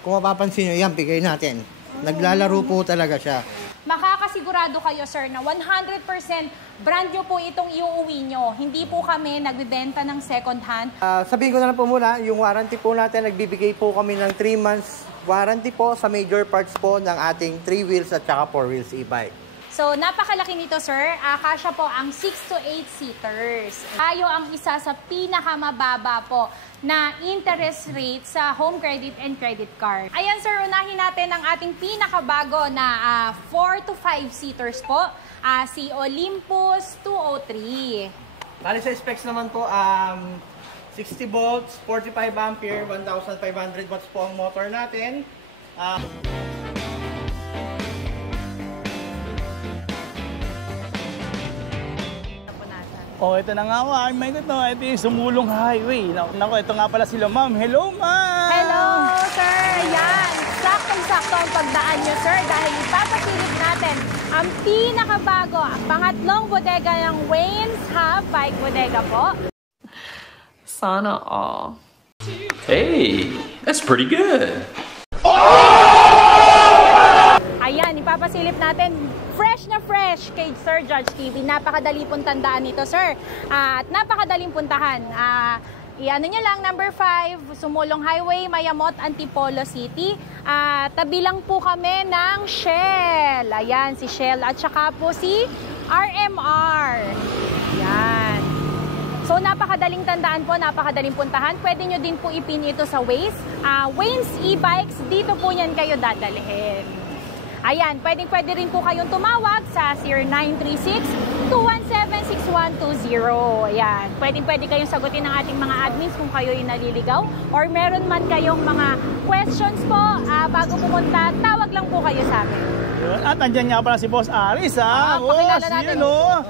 kung mapapansin nyo, yan, bigay natin. Naglalaro po talaga siya. Makakasigurado kayo, sir, na 100% brand nyo po itong iuuwi nyo. Hindi po kami nagbibenta ng second hand. Sabihin ko na lang po muna, yung warranty po natin, nagbibigay po kami ng 3 months warranty po sa major parts po ng ating 3 wheels at saka 4 wheels e-bike. So, napakalaki nito, sir. Kasya po ang 6 to 8 seaters. Tayo ang isa sa pinakamababa po na interest rate sa home credit and credit card. Ayan, sir, unahin natin ang ating pinakabago na 4 to 5 seaters po. Si Olympus 203. Bali sa specs naman po, 60 volts, 45 ampere, 1,500 watts po ang motor natin. Oh, ito na nga po. Ay, my God, no. Ito yung Sumulong Highway. Naku, ito nga pala sila, ma'am. Hello, ma'am! Hello, sir! Ayan, saktong-sakto ang pagdaan nyo, sir, dahil ipapasilip natin ang pinakabago, ang pangatlong bodega ng Wayne's Hub Bike Bodega po. Sana all. Hey, that's pretty good. Ayan, ipapasilip natin fresh na fresh kay Sir Judge TV. Napakadali pong tandaan nito, sir. At napakadaling puntahan. Iano nyo lang, number 5, Sumulong Highway, Mayamot, Antipolo City. Tabi lang po kami ng Shell. Ayan, si Shell. At saka po si RMR. Ayan. So, napakadaling tandaan po, napakadaling puntahan. Pwede nyo din po ipin ito sa Waze. Wayne's e-bikes, dito po yan kayo dadalhin. Ayan, pwede rin po kayong tumawag sa 0936-217-6120. Ayan, pwede kayong sagutin ng ating mga admins kung kayo'y naliligaw. Or meron man kayong mga questions po, bago pumunta, tawag lang po kayo sa amin. At andyan nga pala si Boss Aris, ha? Pakilala Boss, natin. yun, oh.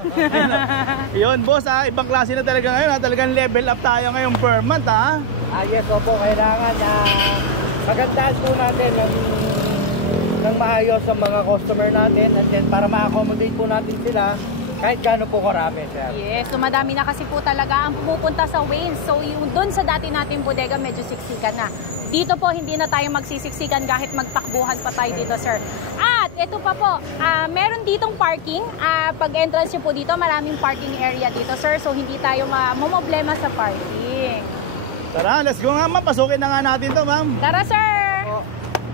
Yun, boss, ha? Ibang klase na talaga ngayon, ha? Talagang level up tayo ngayon per month, ha? Yes, opo, kailangan magandaan po natin ng maayos sa mga customer natin and then para ma-accommodate po natin sila kahit gaano po karami, sir. Yes, so madami na kasi po talaga ang pumupunta sa Wayne's. So yung doon sa dati natin bodega, medyo siksikan na. Dito po, hindi na tayo magsisiksikan kahit magtakbuhan pa tayo dito, sir. At ito pa po, meron ditong parking. Pag entrance nyo po dito, maraming parking area dito, sir. So hindi tayo mamoblema sa parking. Tara, let's go nga, ma'am. Pasukin na nga natin to, ma'am. Tara, sir!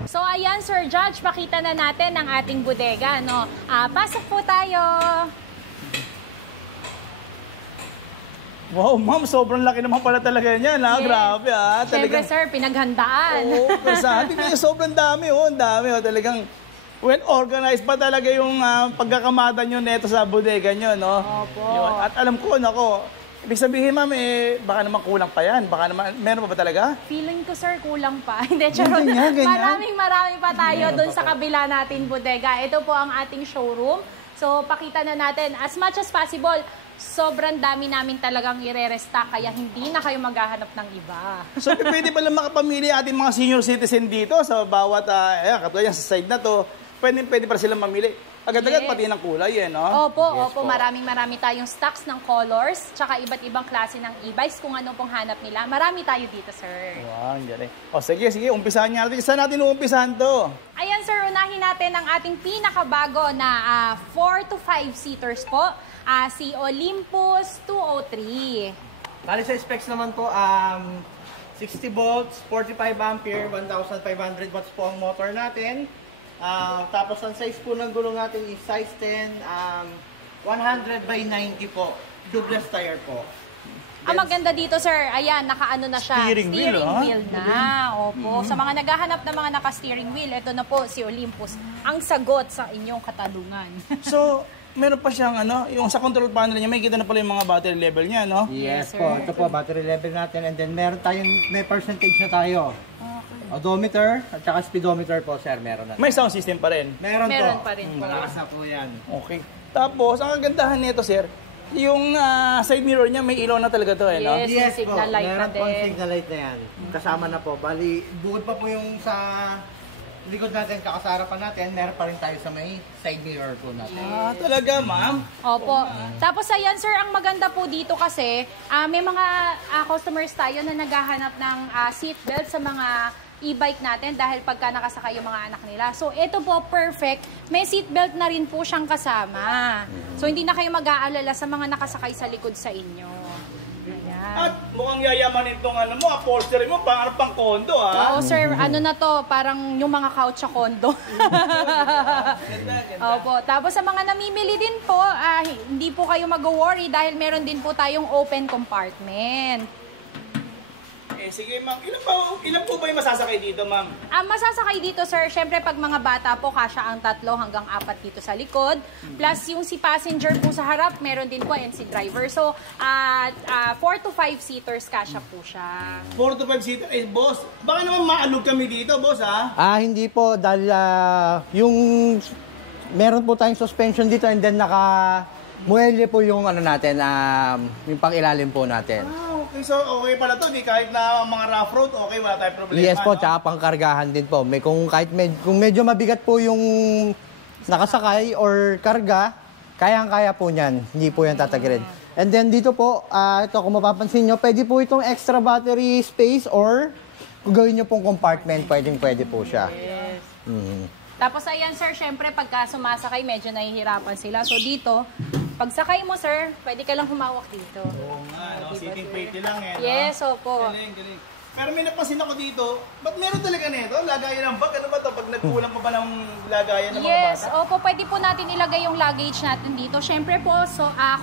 So ayan, Sir Judge, pakita na natin ang ating bodega, no? Pasok po tayo. Wow, ma'am, sobrang laki naman pala talaga niyan, ha? Yes. Grabe, ha? Siyempre, sir, pinaghandaan. Oo, kasi sobrang dami, oh. Ang dami, oh. Talagang well organized pa talaga yung pagkakamada nyo neto sa bodega nyo, no? Opo. Yun. At alam ko, nako, ibig sabihin, ma'am, baka naman kulang pa yan. Baka naman, meron pa ba talaga? Feeling ko, sir, kulang pa. Hindi, charot. Ganyan. Marami pa tayo doon sa kabila natin bodega. Ito po ang ating showroom. So, pakita na natin as much as possible. Sobrang dami namin talagang ire-restock, kaya hindi na kayo maghahanap ng iba. So, pwede pala makapamili ating mga senior citizen dito sa bawat, katulad yan sa side na to. Pwede pala silang mamili. Agad-agad, pati ng kulay, no? Opo, opo. Marami tayong stocks ng colors, tsaka iba't ibang klase ng e-bikes kung ano pong hanap nila. Marami tayo dito, sir. Wow, galing. O sige, umpisahan niya natin. Saan natin uumpisahan to? Ayan, sir, unahin natin ang ating pinakabago na 4 to 5 seaters po. Si Olympus 203. Bali sa specs naman po, 60 volts, 45 ampere, 1,500 watts po ang motor natin. Tapos ang size po ng gulong natin is size 10, 100 by 90 po. Tubeless tire po. Ang maganda dito, sir, ayan, nakaano na siya. Steering wheel na. Opo. Sa mga naghahanap ng mga naka-steering wheel, ito na po si Olympus. Ang sagot sa inyong katanungan. So, meron pa siyang yung sa control panel niya, may kita na pala yung mga battery level niya, no? Yes, sir. po, ito po, battery level natin. And then may percentage na tayo. Odometer at saka speedometer po, sir, meron na. May sound system pa rin. Meron pa rin po. Malakas na po yan. Okay. Tapos, ang kagandahan nito, sir, yung side mirror niya, may ilaw na talaga to, no? Yes, may signal light meron na po ang din. signal light na yan. Kasama na po. Bali, bukod pa po yung sa likod natin, kakasarapan natin, meron pa rin tayo sa may side mirror po natin. Talaga, ma'am? Opo. Tapos ayan, sir, ang maganda po dito kasi, may mga customers tayo na naghahanap ng seatbelt sa mga e-bike natin dahil pagka nakasakay yung mga anak nila. So, ito po, perfect. May seatbelt na rin po siyang kasama. So, hindi na kayo mag-aalala sa mga nakasakay sa likod sa inyo. Ayan. At mukhang yayaman itong upholstery mo, pang kondo, ha? Oo, sir. Ano na to? Parang yung mga couch sa kondo. Opo. Tapos sa mga namimili din po, hindi po kayo mag-worry dahil meron din po tayong open compartment. Sige, ma'am. Ilan po ba yung masasakay dito, ma'am? Masasakay dito, sir, syempre pag mga bata po, kasya ang 3 hanggang 4 dito sa likod. Plus yung si passenger po sa harap, meron din po and si driver. So, 4 to 5 seaters kasya po siya. 4 to 5 seater. Boss, baka naman maalog kami dito, boss, ha? Hindi po, dahil yung meron po tayong suspension dito and then muwelye po yung natin, yung pang-ilalim po natin. Okay, so okay pala to. Di kahit na mga rough road, okay, wala tayong problema. Yes po, no? tsaka pangkargahan din po. Kung medyo mabigat po yung nakasakay or karga, kayang-kaya po niyan. Hindi po yan tatagilid. And then dito po, ito kung mapapansin nyo, pwede po itong extra battery space or kung gawin nyo pong compartment, pwede po siya. Yes. Tapos ayan, sir, syempre pagka sumasakay, medyo nahihirapan sila. So dito, pagsakay mo, sir, pwede ka lang humawak dito. Oo nga, no? Diba, Sitting sir? pretty lang, eh. Yes, no? opo. Galing. Pero may napansin ako dito, ba't meron talaga nito? Lagayan ng bag? Ano ba ito? Pag nagkulang pa ba ng lagayan ng mga Yes, bata? opo, pwede po natin ilagay yung luggage natin dito. Syempre po,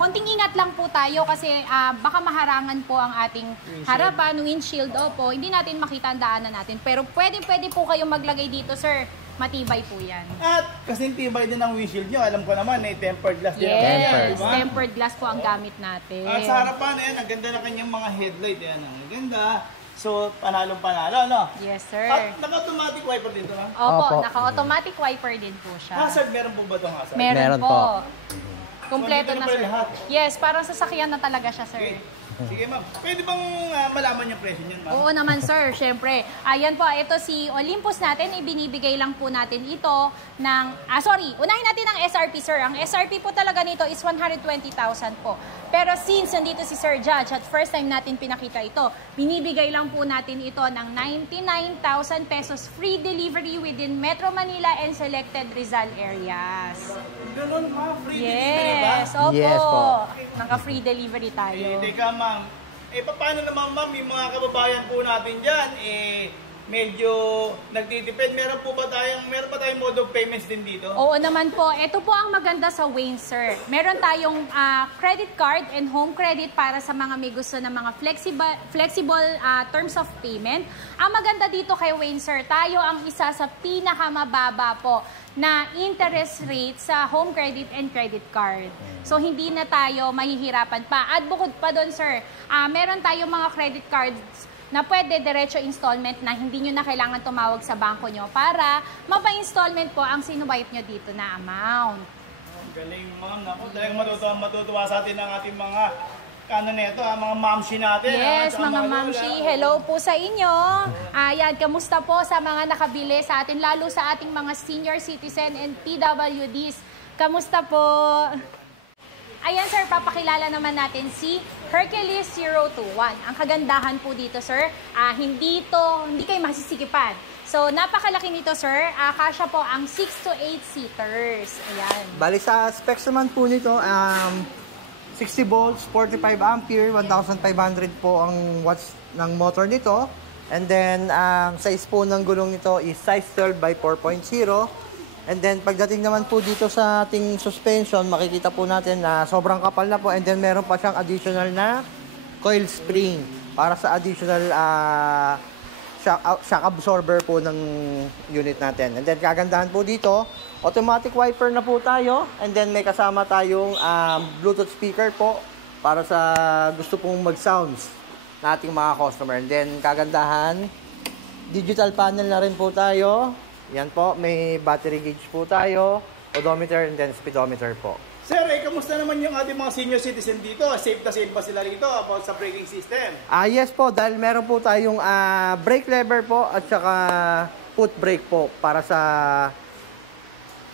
konting ingat lang po tayo kasi baka maharangan po ang ating harapan, windshield, opo. Hindi natin makita ang daanan natin. Pero pwede po kayong maglagay dito, sir. Matibay po yan. At kasing tibay din ang windshield nyo. Alam ko naman, tempered glass din ang Yes, ganyan, di ba? tempered glass po ang gamit natin. At sa harapan, ang ganda na kanyang mga headlight. Yan, ang ganda. So, panalong-panalo, no? Yes, sir. At naka-automatic wiper din ito, no? Opo, Opo. naka-automatic wiper din po siya. Hazard, meron po ba itong hazard? Meron Meron po. po. Kompleto So, na, dito na sir. pala lahat. Yes, parang sasakyan na talaga siya, sir. Okay. Sige, ma'am. Pwede bang malaman yung presyo niyan, ma'am? Oo naman, sir. Siyempre. Ayan po, ito si Olympus natin. Ibinibigay lang po natin ito ng... unahin natin ang SRP, sir. Ang SRP po talaga nito is 120,000 po. Pero since nandito si Sir Judge at first time natin pinakita ito, binibigay lang po natin ito ng 99,000 pesos free delivery within Metro Manila and selected Rizal areas. Ganun, ma'am. Free delivery ba? Yes, opo. Yes po. Naka-free delivery tayo. Teka, ma'am. Paano naman, ma'am, yung mga kababayan po natin dyan, medyo nagtitipid. Meron ba tayong mode of payments din dito? Oo naman po. Ito po ang maganda sa Wayne, sir. Meron tayong credit card and home credit para sa mga may gusto ng mga flexible terms of payment. Ang maganda dito kay Wayne, sir, tayo ang isa sa pinakamababa po na interest rate sa home credit and credit card. So, hindi na tayo mahihirapan pa. At bukod pa doon, sir, meron tayong mga credit cards na pwede diretso installment na hindi nyo na kailangan tumawag sa bangko nyo para mapa-installment po ang sinuwipe nyo dito na amount. Galing, ma'am. Naku, talagang matutuwa sa atin ang ating mga mga mamshi natin. Yes, Tsaka mga mamshi. Hello po sa inyo. Ayan, kamusta po sa mga nakabili sa atin, lalo sa ating mga senior citizen and PWDs. Kamusta po? Ayan, sir, papakilala naman natin si Hercules 021. Ang kagandahan po dito, sir, hindi kayo masisikipan. So, napakalaki nito, sir. Kasya po ang 6 to 8 seaters. Ayan. Bali sa specs naman po nito, 60 volts, 45 ampere, 1,500 po ang watts ng motor nito. And then, size po ng gulong nito is size 12 by 4.0. And then, pagdating naman po dito sa ating suspension, makikita po natin na sobrang kapal na po. And then, meron pa siyang additional na coil spring para sa additional shock absorber po ng unit natin. And then, kagandahan po dito, automatic wiper na po tayo. And then, may kasama tayong Bluetooth speaker po para sa gusto pong mag-sounds na ating mga customer. And then, kagandahan, digital panel na rin po tayo. Yan po, may battery gauge po tayo, odometer, and then speedometer po. Sir, kamusta naman yung ating mga senior citizen dito? Safe na safe ba sila rito about sa braking system? Yes po, dahil meron po tayong brake lever po at saka foot brake po para sa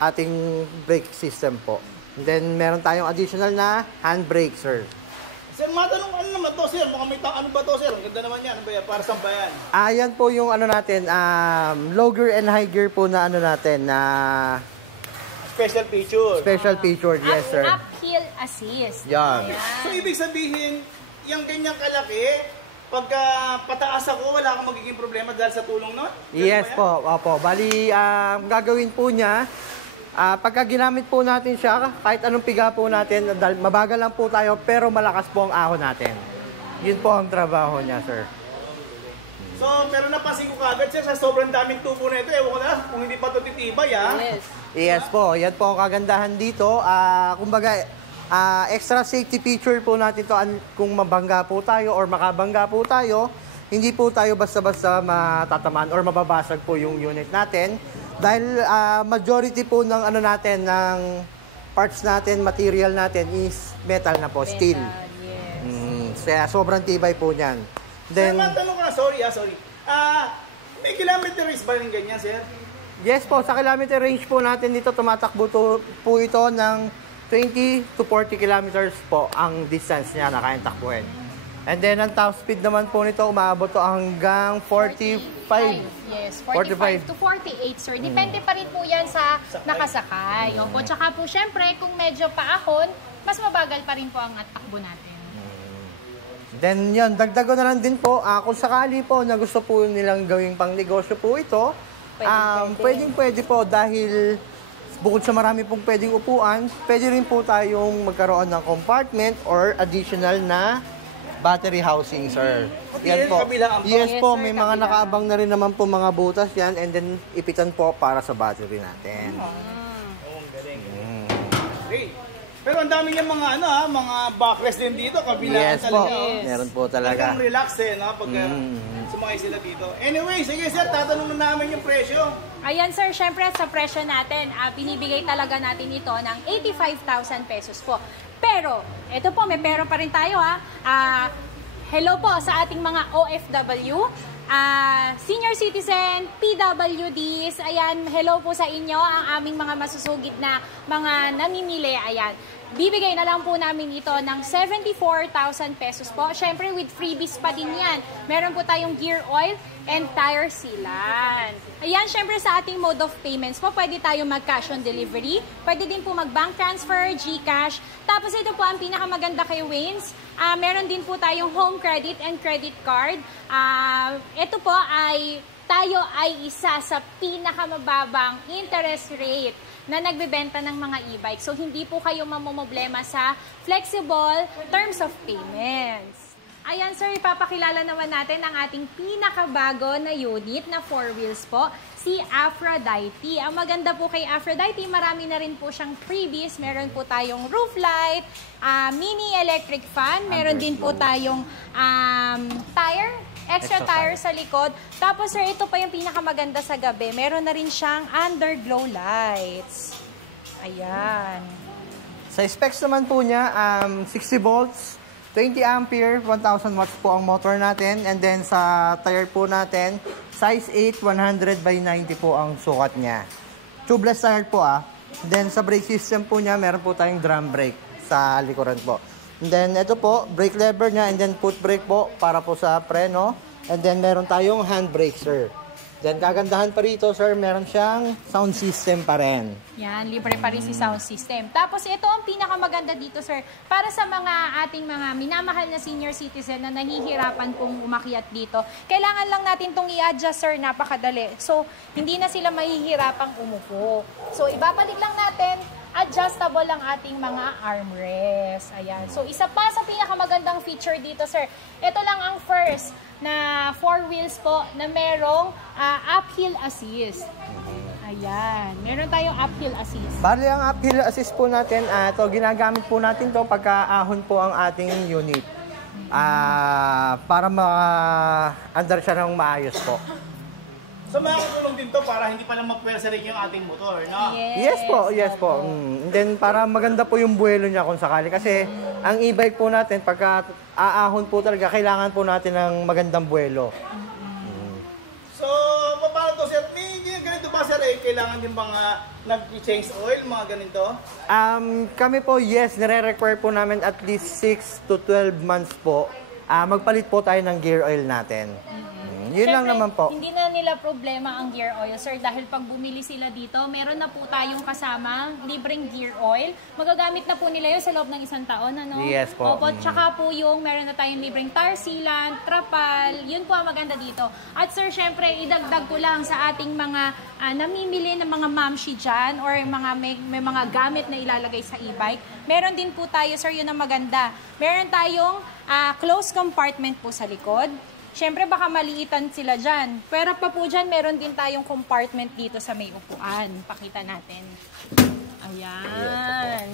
ating brake system po. And then meron tayong additional na handbrake, sir. Sir, matanong ano naman to, sir? Mukhang may ano ba to, sir? Ang ganda naman yan. Ano ba yan? Para saan ba yan? Ayan po yung ano natin, low gear and high gear po na ano natin, na Special feature. special feature. Yes, sir. Uphill assist. Yan. Ayan. So, ibig sabihin, yung ganyang kalaki, pagka pataas ako, wala akong magiging problema dahil sa tulong nun? Yes po, opo. Bali, gagawin po niya, pagka ginamit po natin siya, kahit anong piga po natin, dahil mabagal lang po tayo, pero malakas po ang ahon natin. Yun po ang trabaho niya, sir. So, pero napansin ko kagad, sir, sa sobrang daming tubo na ito, ewan ko na, kung hindi pa ito titibay, ha? Yes. Yes po, yan po ang kagandahan dito. Kumbaga, extra safety feature po natin to, kung mabangga po tayo or makabangga po tayo, hindi po tayo basta-basta matatamaan or mababasag po yung unit natin. Dahil majority po ng ano natin, ng parts natin, material natin is metal na po, steel. Yes. Kaya sobrang tibay po niyan. Sir, Then, matanong ka, sorry. May kilometer race ba rin ganyan, sir? yes po, sa kilometer range po natin dito, tumatakbo po ito ng 20 to 40 kilometers po ang distance niya na kayang takbuhin. And then, ang top speed naman po nito, umaabot to hanggang 45. Yes, 45 to 48, sir. Depende pa rin po yan sa nakasakay. Opo, tsaka po, syempre, kung medyo paahon, mas mabagal pa rin po ang takbo natin. Then yun, dagdag ko na lang din po, kung sakali po na gusto po nilang gawing pang negosyo po ito, pwede po dahil bukod sa marami pong pwedeng upuan, pwede rin po tayong magkaroon ng compartment or additional na battery housing, sir. Yan po. Kabilaan po. Yes Yes, po, sir, may mga kabilaan. nakaabang na rin naman po mga butas yan and then ipitan po para sa battery natin. Oo, ang galing. Okay. Pero ang dami niyang mga mga backrest din dito, kabilaan Yes po, talaga. Oh. meron po talaga. Talagang relax pag sumakay sila dito. Anyway, sige sir, tatanong na namin yung presyo. Ayan sir, syempre sa presyo natin, binibigay talaga natin ito ng 85,000 pesos po. Pero, ito po, may pero pa rin tayo hello po sa ating mga OFW, senior citizen, PWDs, ayan, hello po sa inyo, ang aming mga masusugid na mga namimili, ayan. Bibigay na lang po namin ito ng 74,000 pesos po. Syempre with freebies pa din yan. Meron po tayong gear oil and tire sealant. Ayan, syempre sa ating mode of payments po, pwede tayo mag-cash on delivery. Pwede din po mag-bank transfer, GCash. Tapos ito po ang pinakamaganda kay Waynes. Meron din po tayong home credit and credit card. Ito po tayo ay isa sa pinakamababang interest rate na nagbebenta ng mga e-bike. So, hindi po kayo mamomblema sa flexible terms of payments. Ayan, sir, ipapakilala naman natin ang ating pinakabago na unit na 4 wheels po, si Aphrodite. Ang maganda po kay Aphrodite, marami na rin po siyang freebies. Meron po tayong roof light, mini electric fan, meron din po tayong extra tire sa likod. Tapos sir, ito pa yung pinakamaganda sa gabi. Meron na rin siyang underglow lights. Ayan. Sa specs naman po niya, 60 volts, 20 ampere, 1,000 watts po ang motor natin. And then sa tire po natin, size 8, 100 by 90 po ang sukat niya. Tubeless tire po Then sa brake system po niya, meron po tayong drum brake sa likuran po. And then ito po, brake lever niya and then foot brake po para po sa preno. And then meron tayong handbrake, sir. Then kagandahan pa rito, sir, meron siyang sound system pa rin. Yan, libre pa rin si sound system. Tapos ito ang pinakamaganda dito, sir. Para sa ating mga minamahal na senior citizen na nahihirapan pong umakyat dito, kailangan lang natin itong i-adjust, sir, napakadali. So, hindi na sila mahihirapang umupo. So, ibabalik lang natin, adjustable lang ating mga armrest. Ayan. So, isa pa sa pinakamagandang feature dito, sir. Ito lang ang first na 4 wheels po na merong uphill assist. Ayan. Meron tayong uphill assist. Bali, ang uphill assist po natin, ginagamit po natin to pagka-ahon po ang ating unit. Para ma-andar siya ng maayos po. So makakatulong din to para hindi pa lang magpwersa rin yung ating motor, no? Yes po. And then para maganda po yung buwelo niya kung sakali. Kasi ang e-bike po natin, pagka aahon po talaga, kailangan po natin ng magandang buwelo. So, paano to, sir? May ganito ba, sir, kailangan din mga nag-change oil, mga ganito? Kami po, yes, nire-require po namin at least 6 to 12 months po. Magpalit po tayo ng gear oil natin. Yun lang Syempre, naman po. Hindi na nila problema ang gear oil, sir, dahil pag bumili sila dito, meron na po tayong kasama, libreng gear oil. Magagamit na po nila yun sa loob ng isang taon, ano? Yes po. Opo, tsaka po yung meron na tayong libreng tar sealant, trapal, yun po ang maganda dito. At sir, syempre, idagdag ko lang sa ating mga namimili ng mga mamshi dyan or mga may mga gamit na ilalagay sa e-bike. Meron din po tayo, sir, yun ang maganda. Meron tayong closed compartment po sa likod. Siyempre, baka maliitan sila dyan. Pero pa po dyan, meron din tayong compartment dito sa may upuan. Pakita natin. Ayan.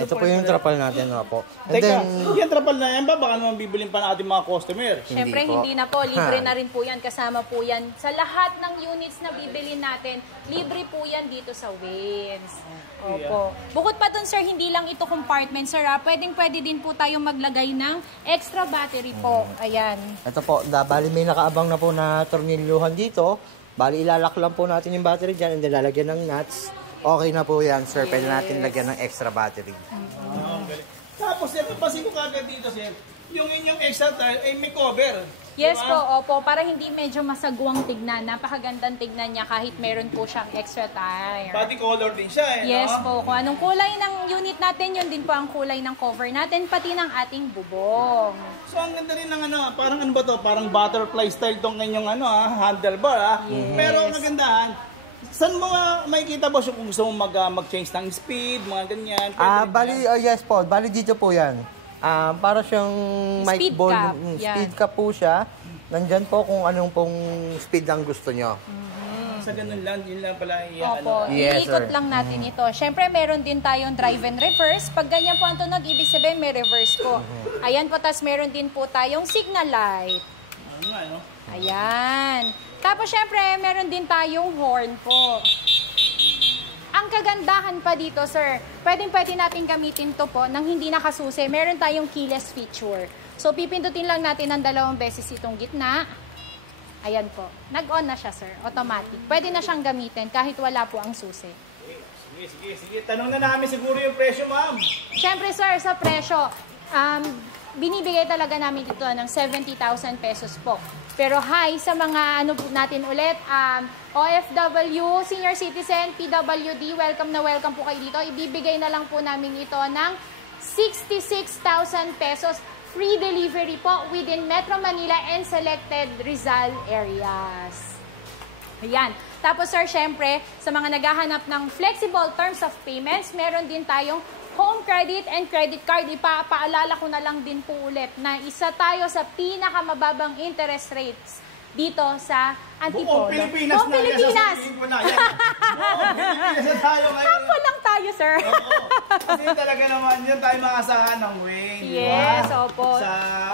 Ito po yung trapal natin, po. And Teka, then, yung trapal na yan ba? Baka naman bibilin pa ng ating mga customer. Siyempre, Hindi po. hindi na po. Libre na rin po yan. Kasama po yan. Sa lahat ng units na bibili natin, libre po yan dito sa Wins. Opo. Bukod pa dun, sir, hindi lang ito compartment, sir. Pwedeng-pwede din po tayong maglagay ng extra battery po. Ayan. ito po, bali may nakaabang na po na tornilyuhan dito. Bali ilalak lang po natin yung battery dyan and then lalagyan ng nuts. Okay na po yan, sir. Pwede natin lagyan ng extra battery. Tapos, sir, napansin ko kagad dito, sir, yung inyong extra tire, ay may cover. Yes Diba? po, opo. Para hindi medyo masagwang tignan. Napakagandang tignan niya kahit meron po siyang extra tire. Pati color din siya, Yes no? po. Kung anong kulay ng unit natin, yun din po ang kulay ng cover natin, pati ng ating bubong. So, ang ganda rin ng parang ano ba to? Parang butterfly style tong inyong handlebar, Yes. Pero ang kagandahan, saan mo makikita boss kung gusto mo mag-change ng speed, mga ganyan? Pwede rin yan. Yes po. Bali dito po yan. Para siyang mic Speed ball. cap, Speed yan. cap po siya. Nandyan po kung anong pong speed ang gusto nyo. Sa ganun lang, yun lang pala. Opo, Yes, iikot sir. lang natin ito. Siyempre, meron din tayong drive and reverse. Pag ganyan po ang tunog, ibig sabihin may reverse po. Ayan po, tas meron din po tayong signal light. Ano nga, no? Ayan. Tapos, syempre, meron din tayong horn po. Ang kagandahan pa dito, sir, pwede natin gamitin to po nang hindi nakasusi. Meron tayong keyless feature. So, pipindutin lang natin ng 2 beses itong gitna. Ayan po. Nag-on na siya, sir. Automatic. Pwede na siyang gamitin kahit wala po ang susi. Sige. Tanong na namin siguro yung presyo, ma'am. Siyempre, sir, sa presyo, binibigay talaga namin dito ng 70,000 pesos po. Pero hi sa mga ano natin ulit, OFW, senior citizen, PWD, welcome na welcome po kayo dito. Ibibigay na lang po namin ito ng 66,000 pesos free delivery po within Metro Manila and selected Rizal areas. Ayan. Tapos sir, syempre, sa mga naghahanap ng flexible terms of payments, meron din tayong home credit and credit card. Ipapaalala ko na lang din po ulit na isa tayo sa pinakamababang interest rates dito sa Antipolo. Buong Pilipinas Buong na. Pilipinas! Sasabihin ko na yan. Buong Pilipinas na tayo ngayon. Sample lang tayo, sir. Oo. Kasi talaga naman, yan tayo maasahan ng Wayne. di ba? Yes, opo.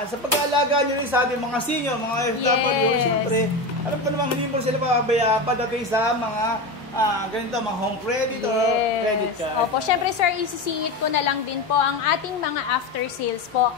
Sa pag-aalaga nyo rin sa ating mga senior, mga FW, Yes. siyempre, alam ko naman, hindi mo sila pabaya pagdating sa mga ganito, mga home credit or credit card. Opo, syempre sir, isisiit ko na lang din po ang ating mga after sales po.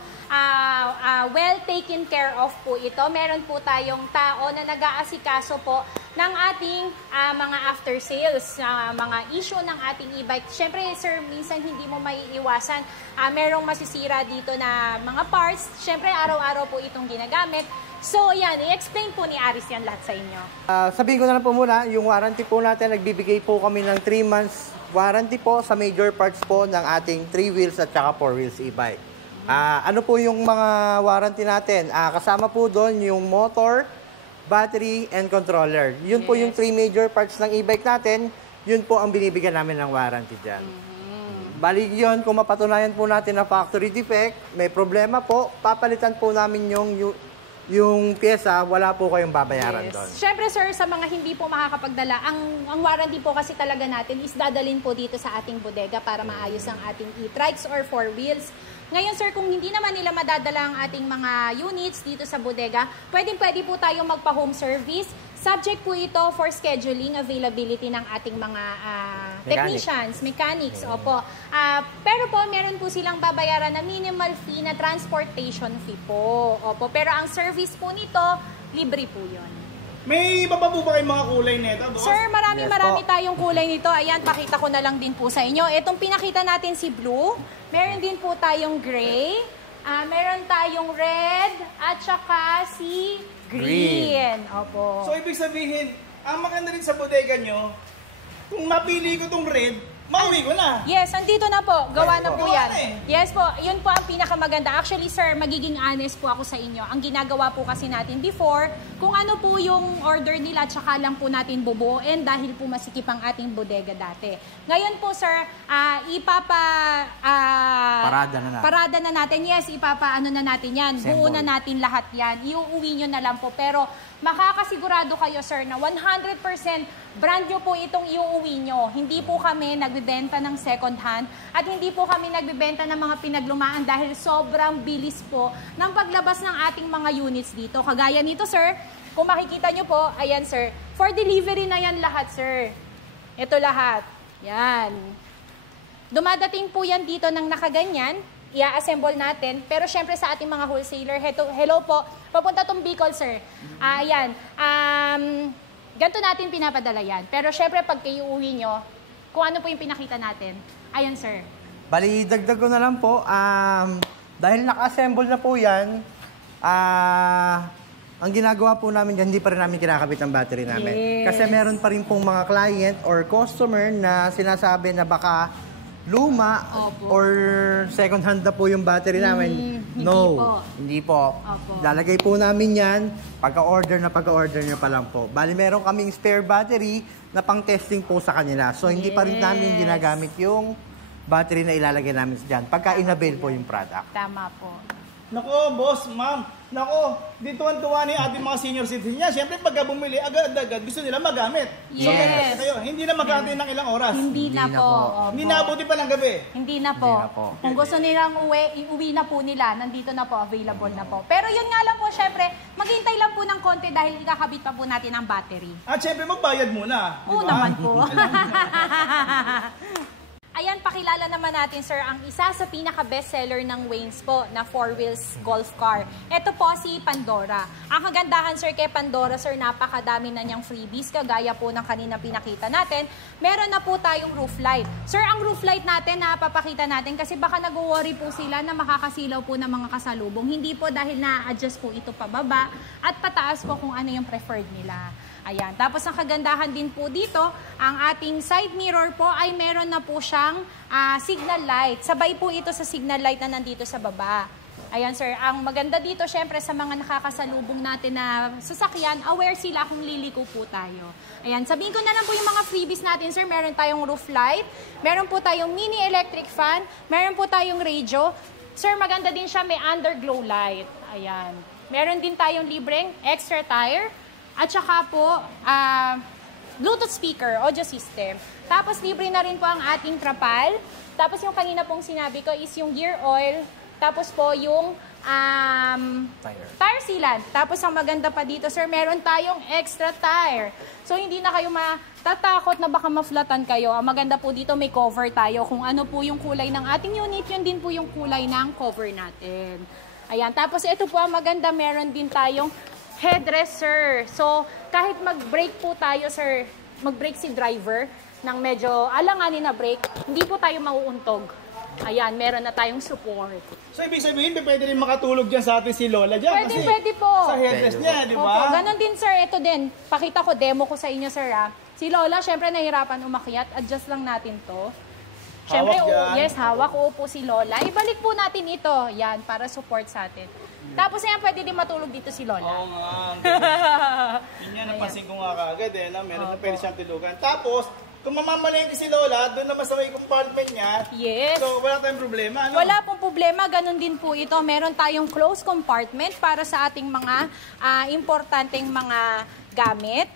Well taken care of po ito. Meron po tayong tao na nag-aasikaso po ng ating mga after sales, mga issue ng ating e-bike. Syempre sir, minsan hindi mo maiiwasan. Merong masisira dito na mga parts. Syempre araw-araw po itong ginagamit. So yan, i-explain po ni Aris yan lahat sa inyo. Sabihin ko na lang po muna, yung warranty po natin, nagbibigay po kami ng 3 months warranty po sa major parts po ng ating 3 wheels at saka 4 wheels e-bike. Ano po yung mga warranty natin? Kasama po doon yung motor, battery, and controller. Yun po yung 3 major parts ng e-bike natin, yun po ang binibigyan namin ng warranty dyan. Bali yun, kung mapatunayan po natin na factory defect, may problema po, papalitan po namin yung pyesa, wala po kayong babayaran doon. Siyempre sir, sa mga hindi po makakapagdala, ang warranty po kasi talaga natin is dadalhin po dito sa ating bodega para maayos ang ating e-trikes or 4 wheels. Ngayon sir, kung hindi naman nila madadala ang ating mga units dito sa bodega, pwede po tayong magpa-home service. Subject po ito for scheduling availability ng ating mga technicians, mechanics, opo. Pero po, meron po silang babayaran na minimal fee na transportation fee po. Opo. Pero ang service po nito, libre po yun. May iba pa po ba kayong mga kulay nito, boss? Sir, marami Yes po. tayong kulay nito. Ayan, pakita ko na lang din po sa inyo. Itong pinakita natin si blue. Meron din po tayong gray. Meron tayong red. At saka si green. Opo. So, ibig sabihin, ang maganda rin sa bodega nyo, kung mapili ko tong red, mauwi ko na. Yes, andito na po. Gawa na po Gawa yan. na eh. Yes po, yun po ang pinakamaganda. Actually, sir, magiging honest po ako sa inyo. Ang ginagawa po kasi natin before, kung ano po yung order nila, tsaka lang po natin bubuuin dahil po masikip ang ating bodega dati. Ngayon po, sir, parada na natin. Yes, ipapaano na natin yan. Buo na natin lahat yan. Iuuwi nyo na lang po. Pero makakasigurado kayo, sir, na 100% brand nyo po itong iuuwi nyo. Hindi po kami nagbibenta ng second hand at hindi po kami nagbibenta ng mga pinaglumaan dahil sobrang bilis po ng paglabas ng ating mga units dito. Kagaya nito, sir, kung makikita nyo po, ayan, sir, for delivery na yan lahat, sir. Ito lahat. Yan. Dumadating po yan dito ng nakaganyan. I-assemble natin. Pero syempre sa ating mga wholesaler, hello po, papunta tong Bicol, sir. Ayan. Ganito natin pinapadala yan. Pero syempre, pag kayo uwi nyo, kung ano po yung pinakita natin. Ayan, sir. Bali, dagdag ko na lang po. Dahil naka-assemble na po yan, ang ginagawa po namin dyan, hindi pa rin namin kinakabit ang battery namin. Yes. Kasi meron pa rin pong mga client or customer na sinasabi na baka luma Opo. or second hand na po yung battery namin. hindi No, po. hindi po. Opo. Lalagay po namin yan, pagka-order nyo pa lang po. Bali, meron kaming spare battery na pang-testing po sa kanila. So, hindi pa rin namin ginagamit yung battery na ilalagay namin dyan pagka in-avail po yung product. Tama po. Nako, boss, ma'am. Nako, dito ang tuwa ni ating mga senior citizen niya. Siyempre, pagka bumili, agad-agad gusto nila magamit. So, Yes. kaya kayo, hindi na magkakaroon ng ilang oras. Hindi na na po. po. Opo. Hindi naabuti pa ng gabi. Hindi na po. Hindi na po. Kung gusto nilang iuwi na po nila, nandito na po, available na po. Pero yun nga lang po, syempre, maghintay lang po ng konti dahil ikakabit pa po natin ang battery. At siyempre, magbayad muna. Oo Diba? naman po. Ayan, pakilala naman natin, sir, ang isa sa pinaka-bestseller ng Waynes po na 4 wheels golf car. Ito po si Pandora. Ang kagandahan, sir, kay Pandora, sir, napakadami na niyang freebies, kagaya po ng kanina pinakita natin. Meron na po tayong roof light. Sir, ang roof light natin, napapakita natin kasi baka nag-worry po sila na makakasilaw po ng mga kasalubong. Hindi po dahil na-adjust po ito pababa at pataas po kung ano yung preferred nila. Ayan. Tapos ang kagandahan din po dito, ang ating side mirror po ay meron na po siyang signal light. Sabay po ito sa signal light na nandito sa baba. Ayan, sir. Ang maganda dito, syempre sa mga nakakasalubong natin na sasakyan, aware sila kung liliko po tayo. Ayan. Sabihin ko na lang po yung mga freebies natin, sir. Meron tayong roof light, meron po tayong mini electric fan, meron po tayong radio. Sir, maganda din siya, may underglow light. Ayan. Meron din tayong libreng extra tire. At saka po, Bluetooth speaker, audio system. Tapos libre na rin po ang ating trapal. Tapos yung kanina pong sinabi ko is yung gear oil. Tapos po yung tire sealant. Tapos ang maganda pa dito, sir, meron tayong extra tire. So hindi na kayo matatakot na baka maflatan kayo. Ang maganda po dito, may cover tayo. Kung ano po yung kulay ng ating unit, yun din po yung kulay ng cover natin. Ayan. Tapos ito po ang maganda, meron din tayong headrest, sir. So, kahit mag-brake po tayo, sir, mag-brake si driver ng medyo alanganin na brake, hindi po tayo mauuntog. Ayan, meron na tayong support. So, ibig sabihin, pwede rin makatulog dyan sa atin si Lola dyan. Pwede, kasi pwede po. Sa headrest niya, di Opo, ba? ganon din, sir. Ito din, pakita ko, demo ko sa inyo, sir, Si Lola, syempre, nahirapan umakyat. Adjust lang natin to. Syempre, Hawak yan. yes, hawak. Uupo si Lola. Ibalik po natin ito. Yan, para support sa atin. Tapos yan, pwede din matulog dito si Lola. Oo nga. Yun nga, napansin ko nga kaagad na meron na pwede siyang tulugan. Tapos, kung mamamalengke si Lola, doon naman sa may compartment niya. Yes. So, wala tayong problema, ano? Wala pong problema, ganun din po ito. Meron tayong closed compartment para sa ating mga importanteng mga gamit.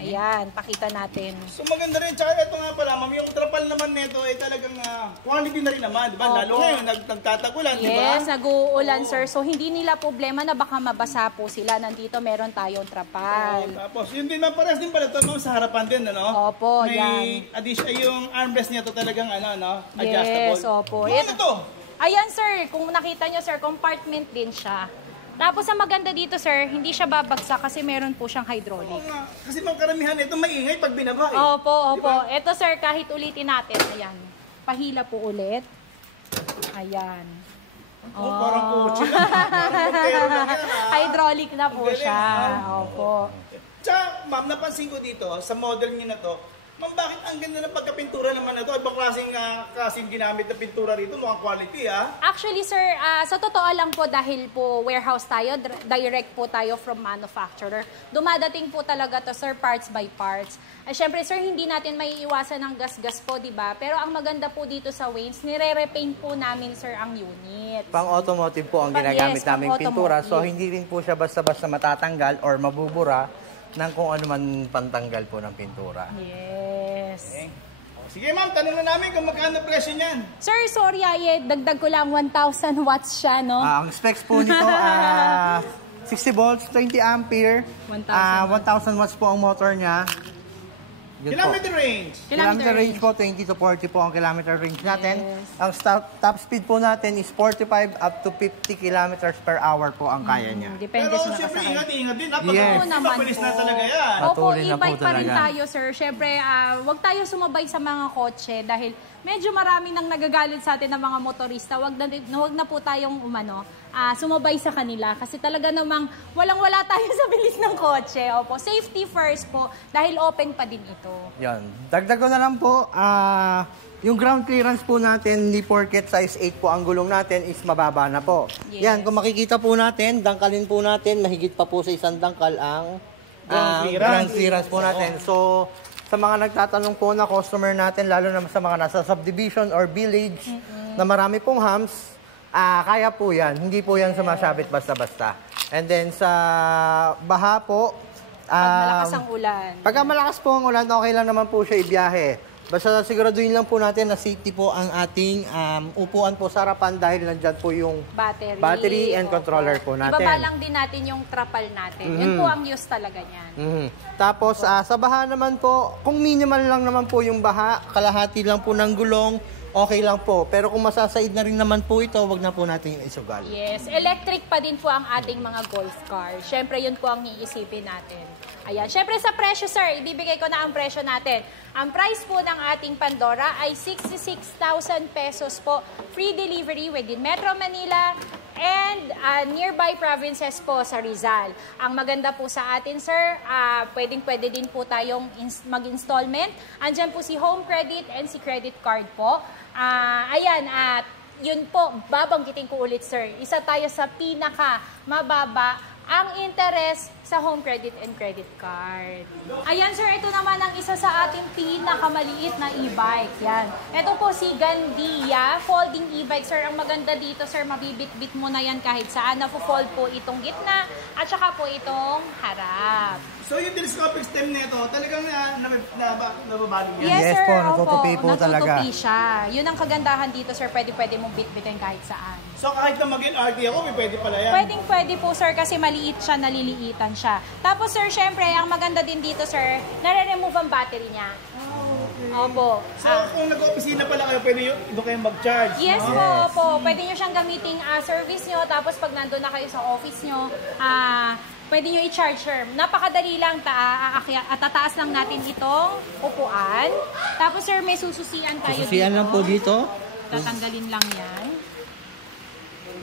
Ayan, pakita natin. So maganda rin. Tsaka ito nga pala, ma'am, yung trapal naman nito ay talagang quality na rin naman, di ba? Opo. Lalo ngayon, nagtatagulan, di ba? Yes, nag-uulan, sir. So, hindi nila problema na baka mabasa po sila. Nandito meron tayong trapal. Tapos, yun din man, pares din pala ito, ma'am, sa harapan din, ano? Opo, may yan. addition, yung armrest niya to talagang, adjustable. Yes, opo. Yung ano to? Ayan, sir. Kung nakita nyo, sir, compartment din siya. Tapos ang maganda dito sir, hindi siya babagsak kasi meron po siyang Oo hydraulic. nga. Kasi mga karamihan ito maingay pag binaba eh. Opo, opo. Diba? Ito sir, kahit ulitin natin, ayan. Pahila po ulit. Ayan. Oh, parang kotse lang. Parang montero lang yan. Hydraulic na po Ang galing, siya. ah. Opo. Tsaka, ma'am, napansin ko dito, sa model niyo na to, ma'am, bakit ang ganda ng pagkapintura naman na to? Ibang klaseng ginamit na pintura rito, mukhang quality, ah. Actually sir, sa totoo lang po dahil po warehouse tayo, direct po tayo from manufacturer. Dumadating po talaga to sir, parts by parts. Syempre sir, hindi natin may iwasan ng gas-gas po, di ba? Pero ang maganda po dito sa Waynes, nire-repaint po namin sir ang unit. Pang-automotive po ang Pang- ginagamit yes, naming pintura. So, pang-automotive. hindi rin po siya basta-basta matatanggal or mabubura ng kung ano man pantanggal po ng pintura. Yes. Okay. O, sige, ma'am, tanong na namin kung magkano presyo niyan. Sir, sorry dagdag ko lang 1,000 watts siya, no? Ang specs po nito, 60 volts, 20 ampere, 1,000 watts po ang motor niya. Yun po. Kilometer range. Kilometer range po, 20 to 40 po ang kilometer range natin. Yes. Ang top speed po natin is 45 up to 50 kilometers per hour po ang kaya niya. Depende Pero sa siyempre, nakasakay. ingat din. Yes. Oo naman Mabilis po. na talaga yan. Opo, Patuloy na po e-bike pa rin talaga. tayo, sir. Siyempre, wag tayo sumabay sa mga kotse dahil medyo marami nang nagagalit sa atin ng mga motorista. Wag na po tayong sumabay sa kanila kasi talaga namang walang-wala tayo sa bilis ng kotse. Opo, safety first po dahil open pa din ito. Yan. Dagdag ko na lang po, yung ground clearance po natin, ni porket size 8 po ang gulong natin is mababa na po. Yes. Yan, kung makikita po natin, dangkalin po natin, mahigit pa po sa isang dangkal ang ground clearance po natin. So, sa mga nagtatanong po na customer natin, lalo na sa mga nasa subdivision or village na marami pong humps, kaya po yan. Hindi po yan sumasabit basta-basta. And then sa baha po, Pag malakas ang ulan. pagka malakas po ang ulan, okay lang naman po siya ibiyahe. Basta siguraduhin lang po natin na safety po ang ating upuan po sa harapan dahil nandyan po yung battery and Opo. controller po natin. Ibaba lang din natin yung trapal natin. Yun po ang use talaga niyan. Tapos sa baha naman po, kung minimal lang naman po yung baha, kalahati lang po ng gulong, okay lang po. Pero kung masasaid na rin naman po ito, wag na po natin isugal. Yes, electric pa din po ang ating mga golf car. Siyempre, yun po ang iisipin natin. Ayan. Siyempre, sa presyo, sir, ibibigay ko na ang presyo natin. Ang price po ng ating Pandora ay 66,000 pesos po. Free delivery within Metro Manila and nearby provinces po sa Rizal. Ang maganda po sa atin, sir, pwede din po tayong mag-installment. Andyan po si Home Credit and si Credit Card po. Ayan, at yun po, babanggitin ko ulit, sir. Isa tayo sa pinaka mababa ang interest sa home credit and credit card. Ayan, sir, ito naman ang isa sa ating pinakamaliit na e-bike. Yan. Ito po si Gandia folding e-bike, sir. Ang maganda dito, sir, mabibit-bit mo na yan kahit saan. Napo-fold po itong gitna at saka po itong harap. So yung telescopic stem nito, talagang nababalik yan. Yes po, natutupi po talaga. Natutupi siya. Yun ang kagandahan dito, sir. Pwede mong bit-bitin kahit saan. So kahit na mag-LRT ako, may pwede pala yan. Pwede po, sir, kasi maliit siya, naliliitan siya. Tapos, sir, syempre, ang maganda din dito, sir, nare-remove ang battery niya. Opo. So kung nag-opisina pala kayo, pwede doon kayo mag-charge. Yes no? po. Pwede nyo siyang gamiting service nyo. Tapos, pag nandun na kayo sa office nyo, pwede nyo i-charge, sir. Napakadali lang. Tataas lang natin itong upuan. Tapos, sir, may sususian tayo dito. Susian lang po dito. Tatanggalin lang yan.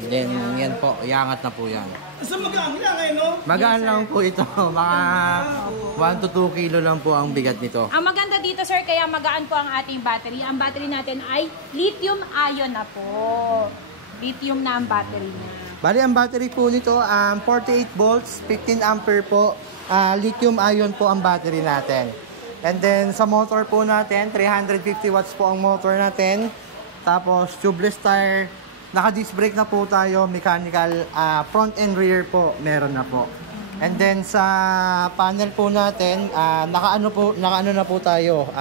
Then, yan po, iangat na po yan. So magaan lang ngayon, no? Magaan lang po ito. Mga 1 to 2 kilo lang po ang bigat nito. Ang maganda dito, sir, kaya magaan po ang ating battery. Ang battery natin ay lithium-ion na po. Lithium na ang battery niya. Bali, ang battery po nito, 48 volts, 15 ampere po. Lithium-ion po ang battery natin. And then, sa motor po natin, 350 watts po ang motor natin. Tapos, tubeless tire. Naka-disc brake na po tayo, mechanical, front and rear po, meron na po. And then sa panel po natin, naka-ano na po tayo,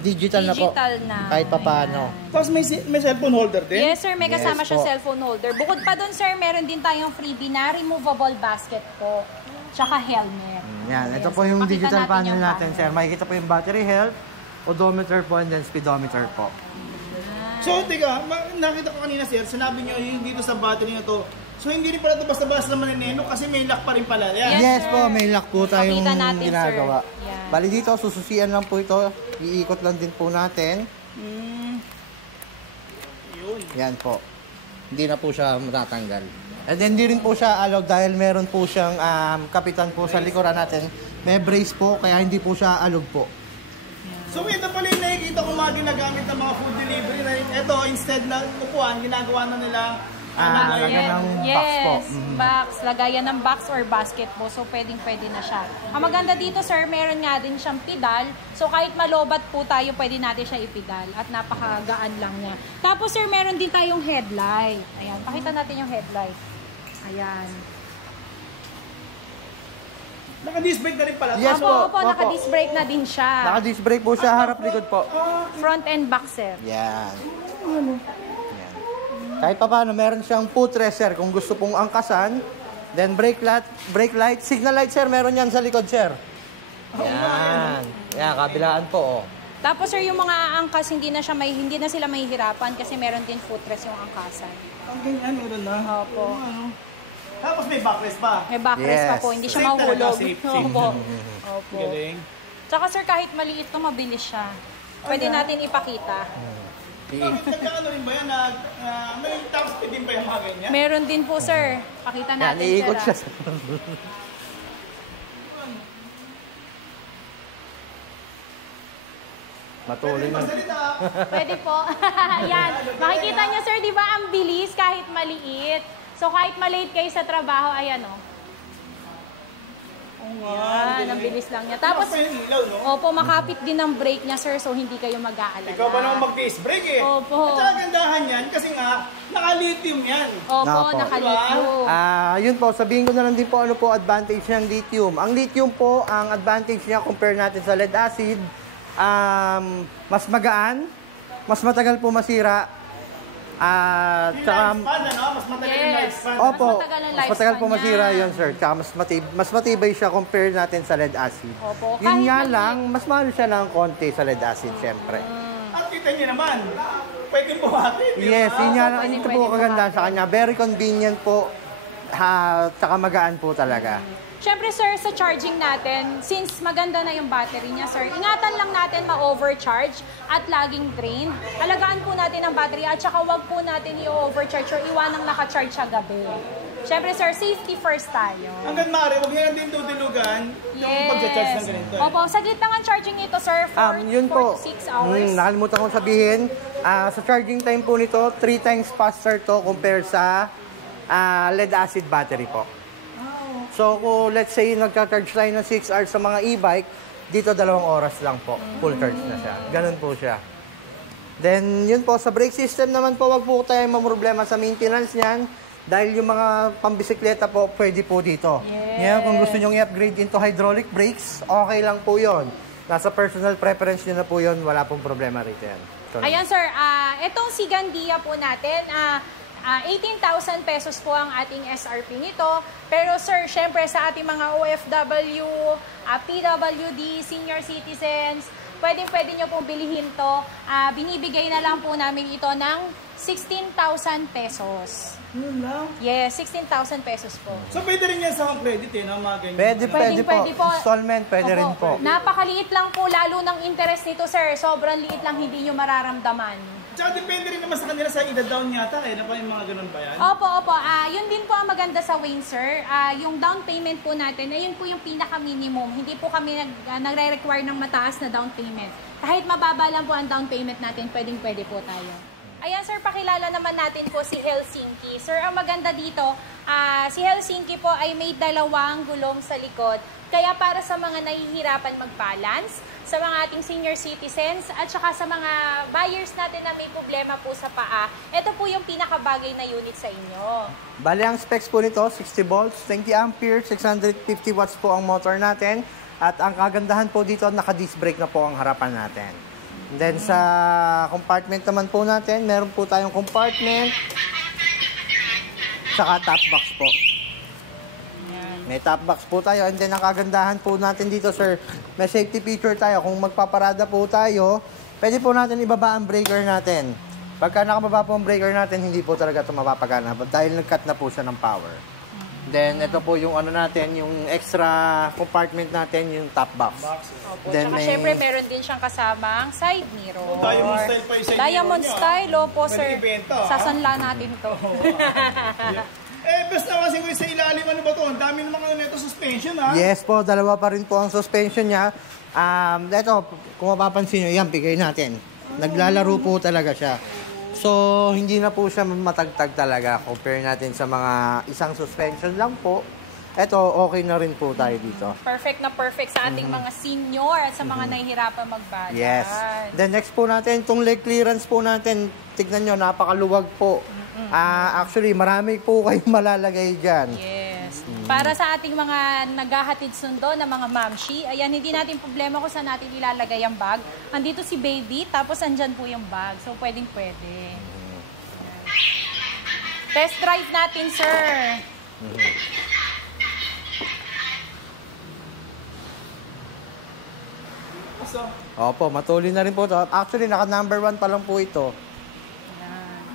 digital na po. Digital na. Kahit papaano. Tapos may cellphone holder din? Yes, sir, may kasama Yes siya po. cellphone holder. Bukod pa dun, sir, meron din tayong freebie na removable basket po. Tsaka helmet. Yan, ito Yes, po yung pakita digital natin panel yung natin, sir. Makikita po yung battery health, odometer po, and then speedometer po. So, teka, nakita ko kanina, sir, sinabi nyo yung dito sa battery na to, So hindi rin pala ito basta-basta naman nineno kasi may lock pa rin pala. Yan. Yes, Yes sir. po, may lock po tayong Pakita natin, ginagawa. sir. Yan. Bali dito, sususian lang po ito. Iikot lang din po natin. Yun. Yan po. Hindi na po siya matatanggal. And then hindi rin po siya allowed dahil meron po siyang kapitan po sa likuran natin. May brace po, kaya hindi po siya allowed po. So ito pala yung nakikita ko mga ginagamit ng mga food delivery na ito, instead na upuan, ginagawa na nila lagyan ng box po. Yes, box. Lagayan ng box or basket po. So, pwedeng-pwede na siya. Ang maganda dito, sir, meron nga din siyang pedal. So, kahit malobat po tayo, pwede natin siya ipedal. At napakagaan lang niya. Tapos, sir, meron din tayong headlight. Ayan, pakita natin yung headlight. Ayan. Naka-disc brake na rin pala. Yes. Opo, po, opo. naka-disc brake na din siya. Naka-disc brake po siya, harap-likod po. Front and back, sir. Yan. Yan. Kahit pa paano, meron siyang footrest, sir. Kung gusto pong angkasan, then brake light, signal light, sir, meron yan sa likod, sir. Yan. Yan, kabilaan po, oh. Tapos, sir, yung mga angkas, hindi na sila mahihirapan kasi meron din footrest yung angkasan. Ang ganyan, meron na. Opo. Tapos may backrest pa. May backrest pa Yes. po, hindi siya Safe talaga, mahulog. safe. Opo. Opo. Galing. Tsaka sir, kahit maliit to, mabilis siya. Pwede natin ipakita. Nagkaano rin ba yan na may top speed din ba yung mga ganyan? Meron din po sir. Pakita Yan, natin iikot siya. sir. Matuloy na. Masalita. Pwede po. Yan. Makikita nyo sir, di ba ang bilis kahit maliit. So kahit malate kayo sa trabaho, ayan o. Yan, ang bilis lang niya. Tapos, Tapos yung ilaw, no? opo, makapit din ang brake niya sir, so hindi kayo mag-aalala. Ikaw ba naman mag-disc brake eh? Opo. At saka gandahan yan kasi nga, naka-lithium yan. Opo, Opo. nakalityo. Yun po, sabihin ko na lang din po ano po advantage ng lithium. Ang lithium po, ang advantage niya compare natin sa lead acid, mas magaan, mas matagal po masira, Yung tsaka, lifespan, ano? Mas matagal yung Yes. lifespan. opo, Mas matagal ang mas matagal po lifespan masira niya. yun, sir. Tsaka mas matibay siya compare natin sa lead acid. Opo. Yun Kahit nga maliit. lang, mas mahal siya ng konti sa lead acid, syempre. At kita niyo naman, pwede buhatin. di ba? Yes, yun nga lang. pwede, Ito pwede po po kaganda sa kanya. Very convenient po. Tsaka magaan po talaga. Siyempre sir, sa charging natin, since maganda na yung battery niya sir, ingatan lang natin ma-overcharge at laging drain. Alagaan po natin ang battery at saka wag po natin i-overcharge or iwanang naka-charge sa gabi. Siyempre sir, safety first tayo. Hanggang maaari, huwag nyo din tutulogan yung pag-charge ng ganito. eh. Opo, saglit lang ang charging nito sir, 4 Yun po. to 6 hours. Nakalimutan kong sabihin, sa charging time po nito, 3 times faster to compare sa lead acid battery po. So, kung let's say nagka-charge tayo ng 6 hours sa mga e-bike, dito 2 oras lang po. Full charge na siya. Ganun po siya. Then, yun po, sa brake system naman po, wag po tayo mamroblema sa maintenance niyan. Dahil yung mga pambisikleta po, pwede po dito. Yes. Ngayon, kung gusto nyo i-upgrade into hydraulic brakes, okay lang po yun. Nasa personal preference nyo na po yun, wala pong problema rito yan. So, Ayan sir, itong Sigandia po natin, 18,000 pesos po ang ating SRP nito. Pero sir, syempre sa ating mga OFW, PWD, senior citizens, pwede nyo pong bilihin to. Binibigay na lang po namin ito ng 16,000 pesos. Yun lang. Yes, 16,000 pesos po. So pwede rin yan sa home credit eh, no? Mga ganyan. Pwede po. po. Installment, pwede rin po. Napakaliit lang po, lalo ng interest nito sir. Sobrang liit lang, hindi nyo mararamdaman. Tsaka depende rin naman sa kanila sa ida-down yata eh. Ano pa yung mga ganun ba yan? Opo. Yun din po ang maganda sa Wayne, sir. Yung down payment po natin, ayun po yung pinaka-minimum. Hindi po kami nagre-require ng mataas na down payment. Kahit mababa lang po ang down payment natin, pwede po tayo. Ayan, sir, pakilala naman natin po si Helsinki. Sir, ang maganda dito, si Helsinki po ay may 2 gulong sa likod. Kaya para sa mga nahihirapan mag-balance, sa mga ating senior citizens, at saka sa mga buyers natin na may problema po sa paa, ito po yung pinakabagay na unit sa inyo. Bale, ang specs po nito, 60 volts, 20 ampere, 650 watts po ang motor natin. At ang kagandahan po dito, naka-disc brake na po ang harapan natin. And then sa compartment naman po natin, meron po tayong compartment, saka top box po. May top box po tayo. And then ang kagandahan po natin dito, sir, may safety feature tayo. Kung magpaparada po tayo, pwede po natin ibaba ang breaker natin. Pagka nakababa po ang breaker natin, hindi po talaga ito mapapagana dahil nag-cut na po siya ng power. Then, ito po yung ano natin, yung extra compartment natin, yung top box. Opo, Then, tsaka may- syempre meron din siyang kasamang side mirror. Diamond style pa yung side Diamond mirror niya. style, opo Pwede sir. ibenta, ha? Sasanla natin to. Basta kasi ko sa ilalim, ano ba to? Ang dami naman ano nito suspension, ha? Yes po, dalawa pa rin po ang suspension niya. Ito, kung mapapansin nyo, yan, bigay natin. Naglalaro po talaga siya. So, hindi na po siya matagtag talaga. Compare natin sa mga isang suspension lang po. Ito, okay na rin po tayo dito. Perfect na perfect sa ating mga senior at sa mga nahihirapan magbayad. Yes. Then next po natin, itong leg clearance po natin, tignan nyo, napakaluwag po. Actually, marami po kayong malalagay dyan. Yes. Para sa ating mga naghahatid sundo na mga mamshi, ayan, hindi natin problema kung saan natin ilalagay ang bag. Andito si baby, tapos andyan po yung bag. So, pwedeng-pwede. Ayan. Test drive natin, sir. So, Opo, matuloy na rin po ito. Actually, naka number 1 pa lang po ito. Ayan.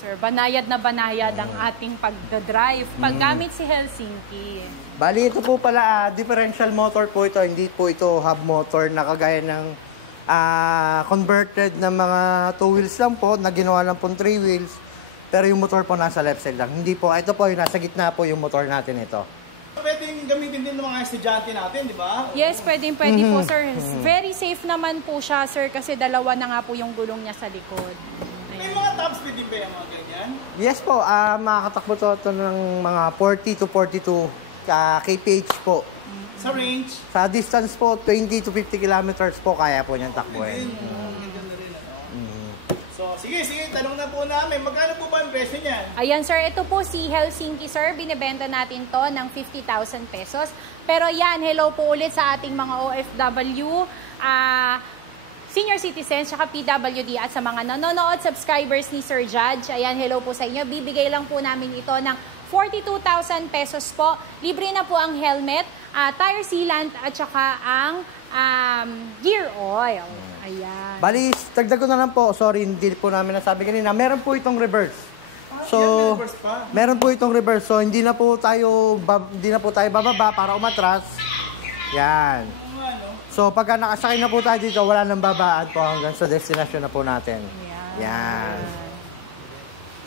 Sir, banayad na banayad ang ating pagdadrive. Paggamit si Helsinki. Bali, ito po pala, differential motor po ito. Hindi po ito hub motor na kagaya ng converted na mga 2 wheels lang po, na ginawa lang po 3 wheels. Pero yung motor po nasa left side lang. Hindi po, ito po yung nasa gitna po yung motor natin ito. pwedeng gamitin din ng mga estudyante natin, di ba? Yes, pwede po, sir. Very safe naman po siya, sir, kasi dalawa na nga po yung gulong niya sa likod. May mga top speed din ba yung mga ganyan? Yes po, makakatakbo ito ng mga 40 to 42 kph po. Sa range? Sa distance po, 20 to 50 kilometers po kaya po niyang takbuhin. Ganda rin, ano? So, sige, tanong na po namin, magkano po ba ang presyo niyan? Ayan, sir. Ito po si Helsinki, sir. Binibenta natin to ng 50,000 pesos. Pero yan, hello po ulit sa ating mga OFW, senior citizens, saka PWD at sa mga nanonood, subscribers ni Sir Judge. Ayan, hello po sa inyo. Bibigay lang po namin ito ng 42,000 pesos po. Libre na po ang helmet, tire sealant at saka ang gear oil. Ayan. Bali, dagdag ko na lang po, sorry, hindi po namin nasabi kanina, meron po itong reverse. So, yan, reverse pa. meron po itong reverse. So, hindi na po tayo bababa para umatras. Yan. Ano? So, pagka nakasakay na po tayo dito, wala nang babaan po hanggang sa destination na po natin. Yan.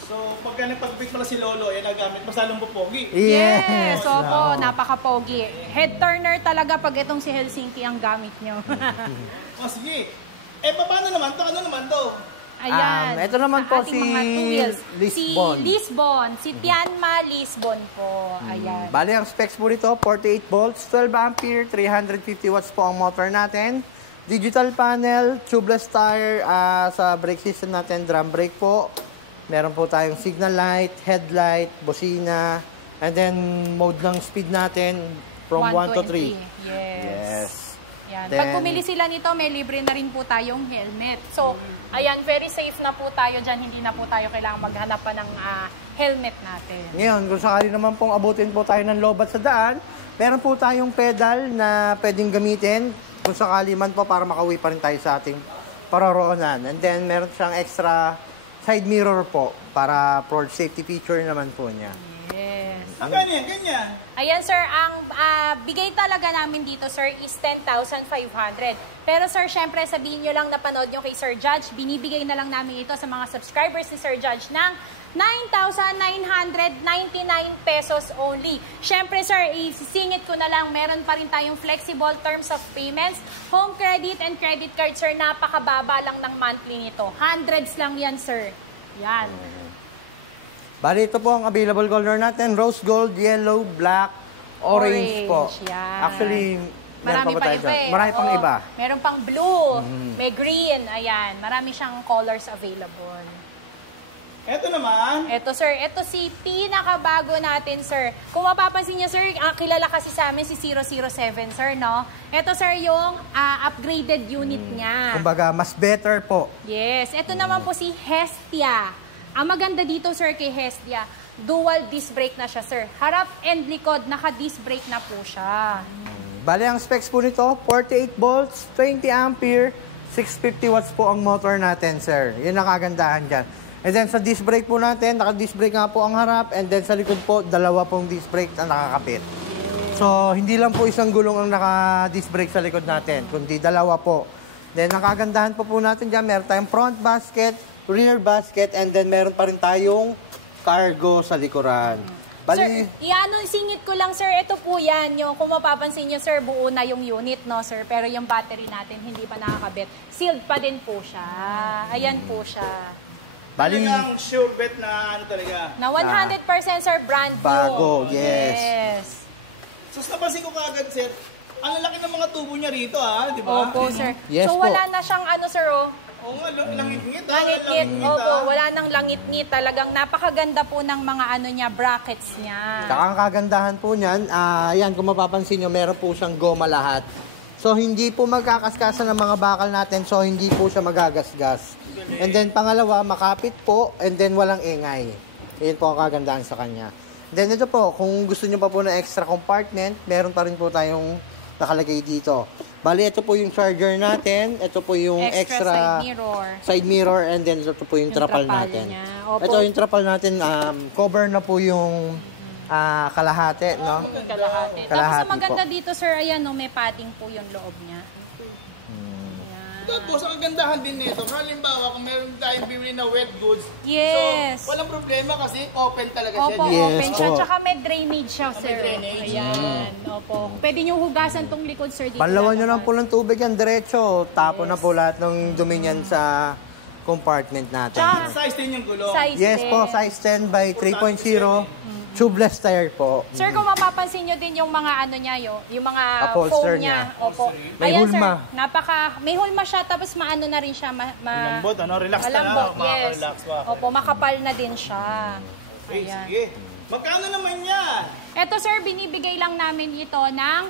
So, pagka nagpagpit pala si Lolo, yan nagamit, masalong popogi. Yes, opo, napaka-pogi. Head turner talaga pag itong si Helsinki ang gamit nyo. O, sige. Paano naman to? Ano naman to? Ayan. Ito naman sa po ating si mga two wheels. Lisbon. Si Lisbon. Si Tianma Lisbon po. Ayan. Bali, ang specs po nito, 48 volts, 12 ampere, 350 watts po ang motor natin. Digital panel, tubeless tire, sa brake system natin, drum brake po. Meron po tayong signal light, headlight, busina, and then mode ng speed natin from 1 to 3. Yes. Yan. Then, pag pumili sila nito, may libre na rin po tayong helmet. So, ayan, very safe na po tayo dyan. Hindi na po tayo kailangan maghanap pa ng helmet natin. Ngayon, kung sakali naman pong abutin po tayo ng lobat sa daan, meron po tayong pedal na pwedeng gamitin kung sakali man po para makauwi pa rin tayo sa ating paroroonan. And then, meron siyang extra side mirror po para for safety feature naman po niya. Yes. Magkano yan? Ganyan. Ayan, sir, ang bigay talaga namin dito, sir, is 10,500. Pero, sir, syempre, sabihin nyo lang napanood nyo kay Sir Judge, binibigay na lang namin ito sa mga subscribers ni Sir Judge ng 9,999 pesos only. Syempre, sir, isisingit ko na lang, meron pa rin tayong flexible terms of payments, home credit and credit card, sir. Napakababa lang ng monthly nito. Hundreds lang yan, sir. Yan. Bali, ito po ang available color natin. Rose gold, yellow, black, orange po. Yan. Actually, Marami pa iba eh. Marami pang Oo. iba. Meron pang blue, may green, ayan. Marami siyang colors available. Ito naman. Ito, sir. Ito si pinakabago natin, sir. Kung mapapansin niyo, sir, kilala kasi sa amin si 007, sir, no? Ito, sir, yung upgraded unit niya. Kumbaga, mas better po. Yes. Ito naman po si Hestia. Ang maganda dito, sir, kay Hestia, dual disc brake na siya, sir. Harap and likod, naka-disc brake na po siya. Bali, ang specs po nito, 48 volts, 20 ampere, 650 watts po ang motor natin, sir. Yun ang kagandahan dyan. And then sa disc brake po natin, naka-disc brake nga po ang harap, and then sa likod po, dalawa pong disc brake ang nakakapit. So, hindi lang po isang gulong ang naka-disc brake sa likod natin, kundi dalawa po. Then, ang kagandahan po natin dyan, meron tayong front basket, rear basket, and then meron pa rin tayong cargo sa likuran. Sir, singit ko lang, sir, ito po yan. Yung, kung mapapansin nyo, sir, buo na yung unit, no, sir? Pero yung battery natin, hindi pa nakakabit. Sealed pa din po siya. Ayan po siya. Bali, Talagang sure bet na ano talaga. Na 100% sir, brand new. Bago, yes. So, napansin ko kaagad, sir, ang laki ng mga tubo niya rito, di ba? Opo, sir. Yes so, po. wala na siyang ano, sir, oh. Oo nga, langit-ngit, Langit-ngit. Opo, wala nang langit-ngit. Talagang napakaganda po ng mga ano niya, brackets niya. Saka ang kagandahan po niyan, yan, kung mapapansin nyo, meron po siyang goma lahat. So, hindi po magkakaskasan ng mga bakal natin, so hindi po siya magagasgas. And then, pangalawa, makapit po, and then walang ingay. Yun po ang kagandahan sa kanya. Then, ito po, kung gusto nyo pa po na extra compartment, meron pa rin po tayong nakalagay dito. Bali, ito po yung charger natin, ito po yung extra side mirror, and then ito po yung trapal natin. Ito yung trapal natin, cover na po yung kalahati, no? Kalahati. Tapos ang maganda dito, sir, ayan, no, may padding po yung loob niya. Tapos, ang kagandahan din nito, halimbawa, kung meron tayong bibili na wet goods, Yes. so, walang problema kasi open talaga siya. Opo, Yes, open siya. oo. Tsaka may drainage siya, sir. drainage. Ayan, opo. Pwede nyo hugasan tong likod, sir. Dito Panlawan nyo lang po ng tubig yan, diretso. Tapo na po lahat ng dumi niyan sa compartment natin. Tsaka, Size din yung gulong. size Yes din. po, size 10 by 3.0. Tubeless tire po. Sir, kung mapapansin nyo din yung mga ano niya, yung mga Upholster foam niya. niya. Opo. May Ayan, hulma. sir, may hulma siya, tapos maano na rin siya. Malambot, ano? Relax na malambot, lang. yes. Makaka-relax pa. Opo, makapal na din siya. Okay, Ayan. sige. Magkano naman yan? Ito, sir, binibigay lang namin ito ng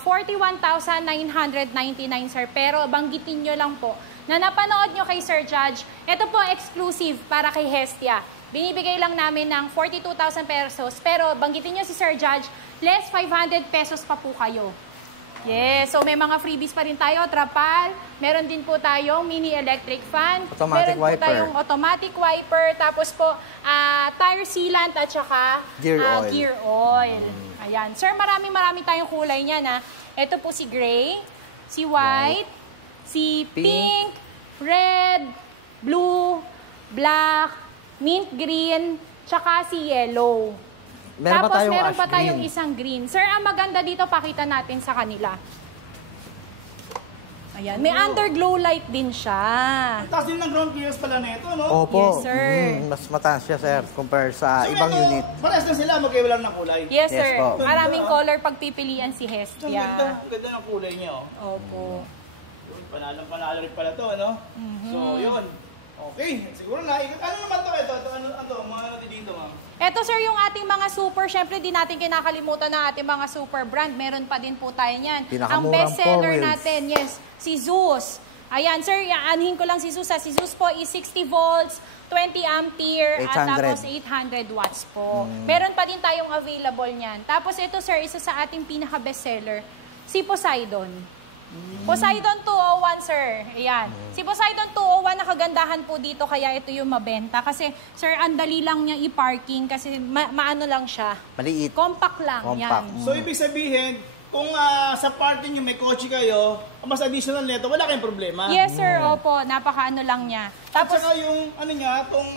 41,999, sir. Pero banggitin nyo lang po na napanood nyo kay Sir Judge. Ito po exclusive para kay Hestia. Binibigay lang namin ng 42,000 pesos. Pero banggitin nyo si Sir Judge, less 500 pesos pa po kayo. Yes, so may mga freebies pa rin tayo, trapal. Meron din po tayong mini electric fan. Automatic meron po wiper. tayong automatic wiper. Tapos po, tire sealant at saka gear oil. Ayan. Sir, marami tayong kulay niyan, ha. Ito po si gray, si white, si pink, red, blue, black, mint green, tsaka si yellow. Tapos meron pa tayong isang green. Sir, ang maganda dito, pakita natin sa kanila. Ayan, may underglow light din siya. Taas din ng ground clearance pala na ito, no? Opo. Yes, sir. Mas mataas siya, sir, compare sa ibang unit. Parehas na sila, magkaiba lang ng kulay. Yes, Yes sir. po. Maraming color pagpipilian si Ang Hestia. ganda ng kulay niya, oh. Opo. Yun, panalo rin pala to, ano? So, yun. Okay, siguro na. Ano naman to? Ito, mga ano dito, ma'am? Ito, sir, yung ating mga super, syempre di natin kinakalimutan na ating mga super brand. Meron pa din po tayo niyan. Ang Pinakamurang bestseller 4 wheels. natin, yes, si Zeus. Ayan, sir, aanhin ko lang si Zeus. Si Zeus po is 60 volts, 20 ampere, at 800. tapos 800 watts po. Meron pa din tayong available niyan. Tapos ito, sir, isa sa ating pinaka-bestseller, si Poseidon. Poseidon 201, sir. Ayan. Si Poseidon 201, nakagandahan po dito, kaya ito yung mabenta. Kasi, sir, ang dali lang niya i-parking kasi maano lang siya. Maliit. Compact lang. Compact. Yan. So, ibig sabihin, kung sa party nyo may kotse kayo, mas additional nito, wala kayong problema. Yes, sir. Opo. Napaka ano lang niya. At Tapos, saka yung, ano niya, itong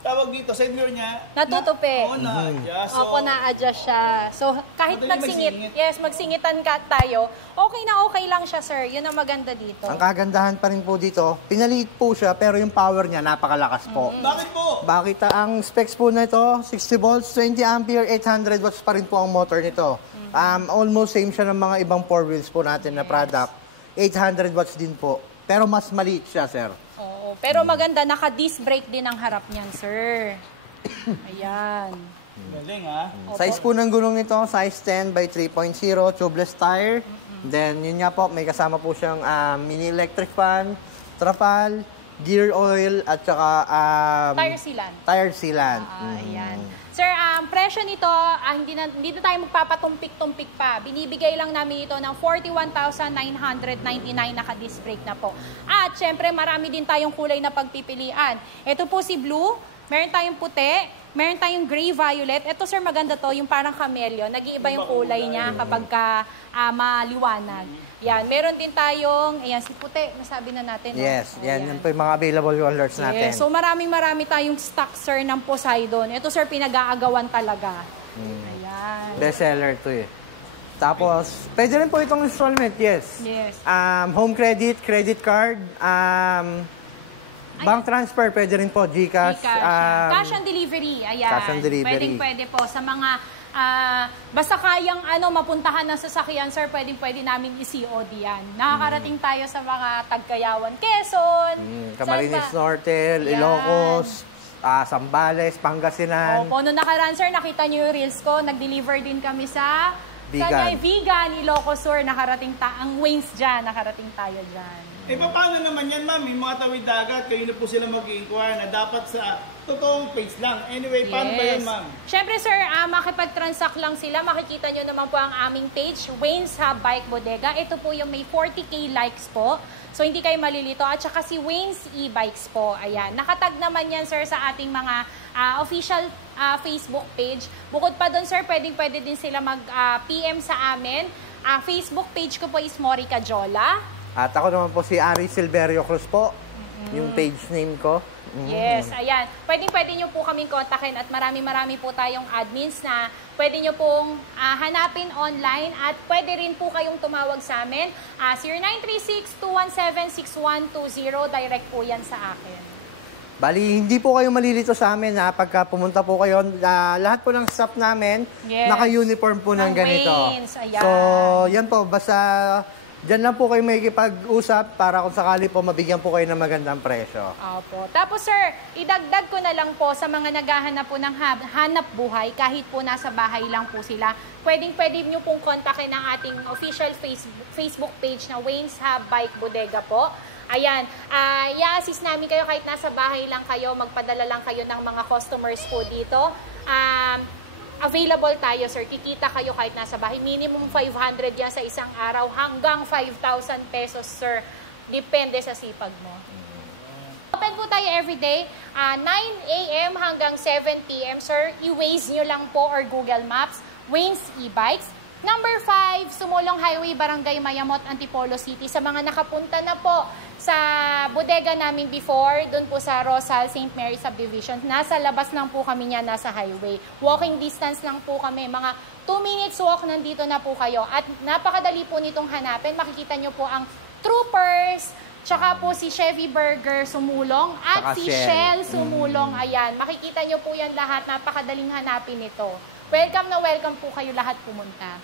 tawag dito, side mirror niya. Natutupi. Oo, na-adjust. opo, na-adjust siya. So, kahit Madali magsingit, magsingit. magsingitan tayo, okay na okay lang siya, sir. Yun ang maganda dito. Ang kagandahan pa rin po dito, pinaliit po siya pero yung power niya napakalakas po. Bakit po? Bakit ang specs po na ito, 60 volts, 20 ampere, 800 watts pa rin po ang motor nito. Almost same siya ng mga ibang 4 wheels po natin na product. 800 watts din po. Pero mas maliit siya, sir. Oo, pero maganda, naka-disc brake din ang harap niyan, sir. Ayan. Galing, ha? Size po ng gulong nito, size 10 by 3.0, tubeless tire. Then, yun nga po, may kasama po siyang mini electric fan, trapal, gear oil, at saka Tire sealant. tire sealant. Ayan. Sir, presyo nito, hindi na tayo magpapatumpik-tumpik pa. Binibigay lang namin ito ng 41,999 naka-disc brake na po. At syempre, marami din tayong kulay na pagpipilian. Ito po si blue, meron tayong puti, meron tayong gray-violet. Ito sir, maganda to, yung parang camellia. Nag-iiba yung kulay niya kapag maliwanag. Yan, meron din tayong, ayan, si puti, nasabi na natin. Yes, no? yan po yung mga available colors natin. Yes, so marami tayong stock sir ng Poseidon. Ito sir, pinag-aagawan talaga. Ayan. Best seller to eh. Tapos, pwede rin po itong installment, yes. Yes. Home credit, credit card, bank transfer, pwede rin po, GCash. Cash on delivery, ayan. Cash on delivery. Pwede po sa mga basta kayang mapuntahan ng sasakyan, sir, pwede namin i-COD yan. Nakakarating tayo sa mga Tagkayawan, Quezon, Camarines saan pa? Norte, Yan. Ilocos, Zambales, Pangasinan. Opo, noong nakaraan, sir, nakita niyo yung reels ko, nag-deliver din kami sa Vigan. Vigan, Ilocos, sir, nakarating ang Wings dyan, nakarating tayo dyan. Paano naman yan, ma'am? Yung mga tawid dagat, kayo na po sila mag-inquire na dapat sa totoong page lang. Anyway, paano ba yan, ma'am? Siyempre, sir, makipag-transact lang sila. Makikita nyo naman po ang aming page, Wayne's Hub Bike Bodega. Ito po yung may 40K likes po. So, hindi kayo malilito. At saka si Wayne's E-Bikes po. Ayan. Nakatag naman yan, sir, sa ating mga official Facebook page. Bukod pa doon, sir, pwede din sila mag-PM sa amin. Facebook page ko po is Morica Jola. At ako naman po si Ari Silverio Cruz po, yung page name ko. Yes, ayan. Pwede nyo po kaming kontakin at marami po tayong admins na pwede nyo pong hanapin online at pwede rin po kayong tumawag sa amin. 0936-217-6120, direct po yan sa akin. Bali, hindi po kayo malilito sa amin ha, pagka pumunta po kayo. Lahat po ng staff namin, Yes. naka-uniform po ng ganito. Wayne's, ayan. So, yan po, basta dyan lang po kayo may ikipag-usap para kung sakali po mabigyan po kayo ng magandang presyo. Opo. Tapos sir, idagdag ko na lang po sa mga naghahanap po ng hanap buhay, kahit po nasa bahay lang po sila, pwede nyo pong kontakin ang ating official Facebook page na Wayne's Hub Bike Bodega po. Ayan, i-assist namin kayo kahit nasa bahay lang kayo, magpadala lang kayo ng mga customers po dito. Available tayo, sir. Kikita kayo kahit nasa bahay. Minimum 500 yan sa isang araw hanggang 5,000 pesos, sir. Depende sa sipag mo. Open po tayo everyday, 9 a.m. hanggang 7 p.m., sir. I-Waze nyo lang po or Google Maps, Wayne's E-Bikes. Number 5, Sumulong Highway, Barangay Mayamot, Antipolo City. Sa mga nakapunta na po sa bodega namin before, doon po sa Rosal, St. Mary Subdivision, nasa labas lang po kami niya, nasa highway. Walking distance lang po kami, mga 2 minutes walk, nandito na po kayo. At napakadali po nitong hanapin. Makikita nyo po ang Troopers, tsaka po si Chevy Burger Sumulong, at Saka si Shell. Shell Sumulong. Ayan, makikita nyo po yan lahat, napakadaling hanapin nito. Welcome na welcome po kayo lahat pumunta.